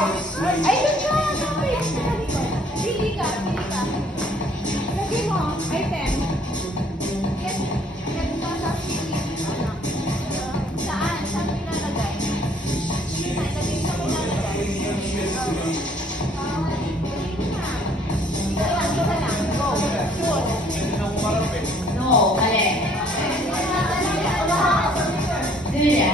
Ay, yun siya! Pili ka, pili ka. Lagay mo, item. Yan, yan ba sa pili? Ano? Saan? Saan mo ilalagay? Ilagay sa mo ilalagay. Isa lang. Go. No, mali. Sige.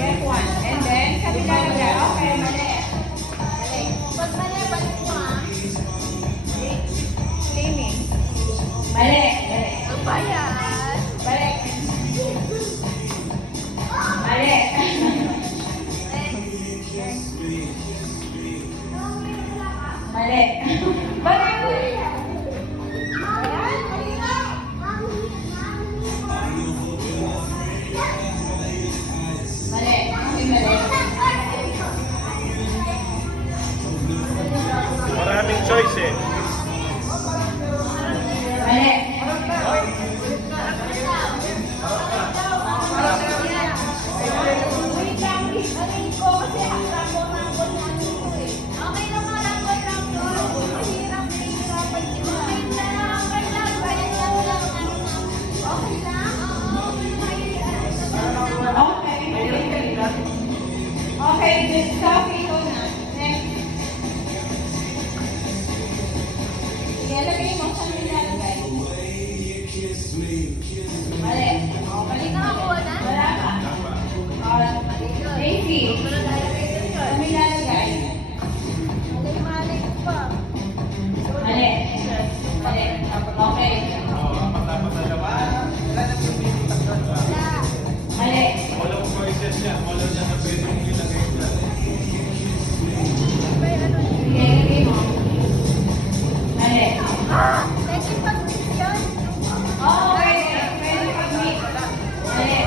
Get one. And then, sabi ka na, okay, mali. Mali. Pag mali, balik mo ha. Shaming. Mali. Mali. Ang bayan. Balik. Mali. Mali. Balik. Maraming choice eh. Mali. Okay, this coffee ko na. Next. Ilalagay mo sa nilalagay. Mali. Mali na ako na? Wala pa. Daisy. Sa nilalagay. Mali pa. Mali. Mali. Okay. Dapat na naman. Mali. Walang choices niya. Wala niya na pwedeng ilagay na. Ilalagay mo. Mali. Pwede pag-mix yun. Oo, pwede. Pwede pag-mix. Mali.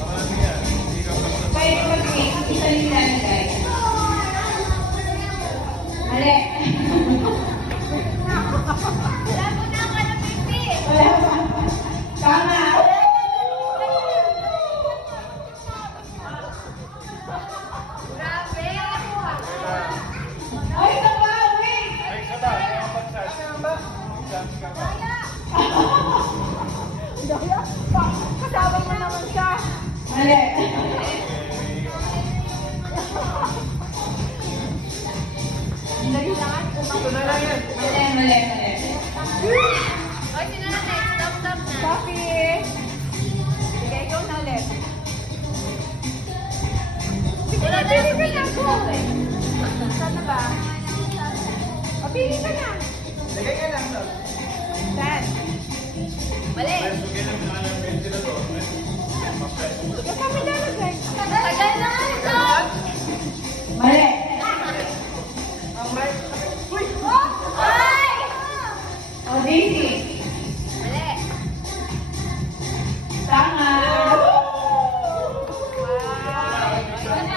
Marami yan. Hindi ka basta. Pwede pag-mix. Isa nilalagay. Mali. Wala mo na ako ng pipi. Wala pa. Tama. Grabe. Ay, ito pa. Wait. Ay, isa ba? Mga pagsas. Chance ka ba? Daya. Kasama mo naman siya. Mali. Dali lang. Ito na lang yan. Mali, mali, mali. Oy, sino na next? Stop na. Coffee. Sige, ikaw na ulit. Sige na, pili ka na ako. Saan na ba? O, pili ka na. Lagay ka lang. Saan? Mali. Sige lang na alam ventilador. Ikaw kami lalagay. Tagal na ito. Mali. Ang right. Uy! Ay! O, Daisy. Mali. Tama. Maganda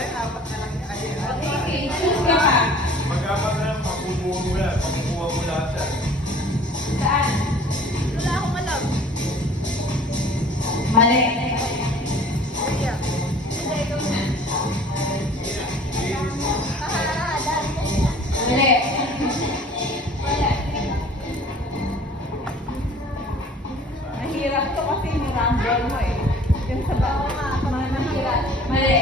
rin. Apat na lang kayo. Daisy, choose ka pa. Mag-apat na lang. Makukuha mo yan. Makukuha mo lahat yan. Saan? Wala akong alam. Mali. Kuya. Hindi, ikaw na. Dahil. Mali. Wala. Mahirap to kasi ni-rumble mo eh. Yung sa baho nga, mahirap. Mali.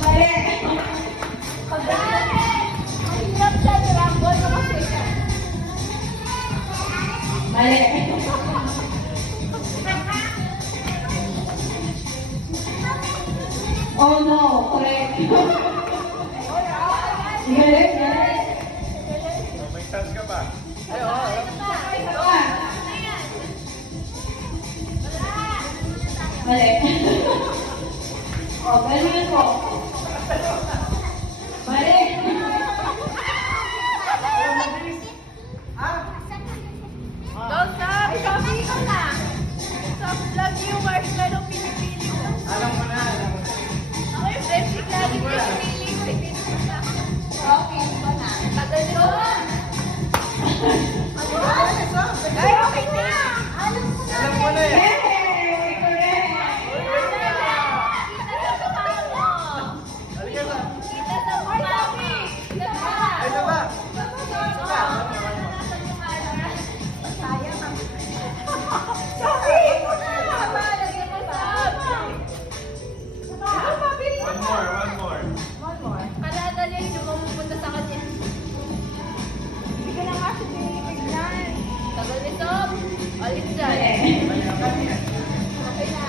Mali. Mahirap siya, nirambol mo kasi siya. Mali. Oh no, correct. Galit, galit. May chance ka ba? Mali. Oh, ganyan ko. Mali. Go, stop! Ay, sabi ko na! Stop vlog yung marshmallow pinipili mo. Alam mo na. Alam mo na. Ako yung friendship lagi pinipili ko. Hindi naman na. Okay, ba na? Tagal ko. Ay, okay na! Alam mo na! Alin dyan? Okay na.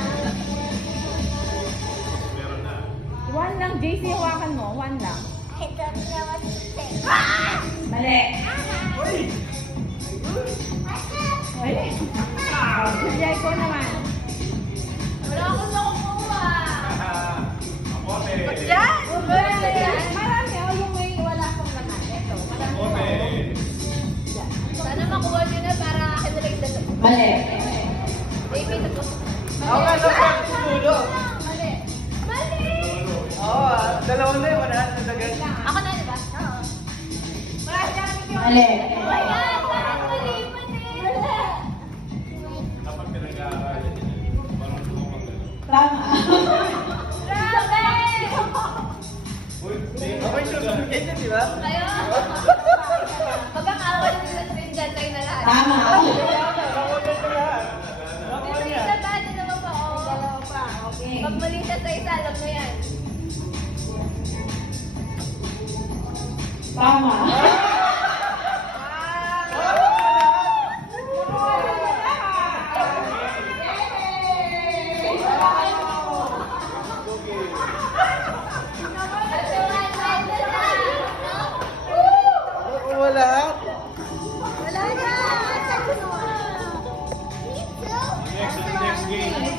Meron na. One lang, JC, hawakan mo. One lang. Ito na masisig. Mali. Uy! Mali. Sige, ko naman. Wala akong nakukuha. Kapote! Yan! Marami, oh, yung may wala akong laman. Ito, marami. Kapote! Sana makuha nyo na para akin na lang yung dalawa. Mali. David, ako. Ako ka lang po ang dulo. Mali. Mali! Oo, dalawa na yun. Wala na dagan. Ako na, di ba? Oo. Marami na kami Mali. Oh my God! Parang mali, mali! Dapat pinag-aaralan yun. Parang tumawag ka. Tama. Grabe! Uy, Okay, sure. Ganyan, di ba? Kayo? Magkakaawal nyo sa twin dyan tayo na lahat. Tama. Nakuha ko lahat. Nakuha Yung niya. isa ba? Dalawa pa, oh. Dalawa pa, okay. Pag mali siya sa isa, alam mo yan. Tama. Nakuha lahat. Wala na! Next game.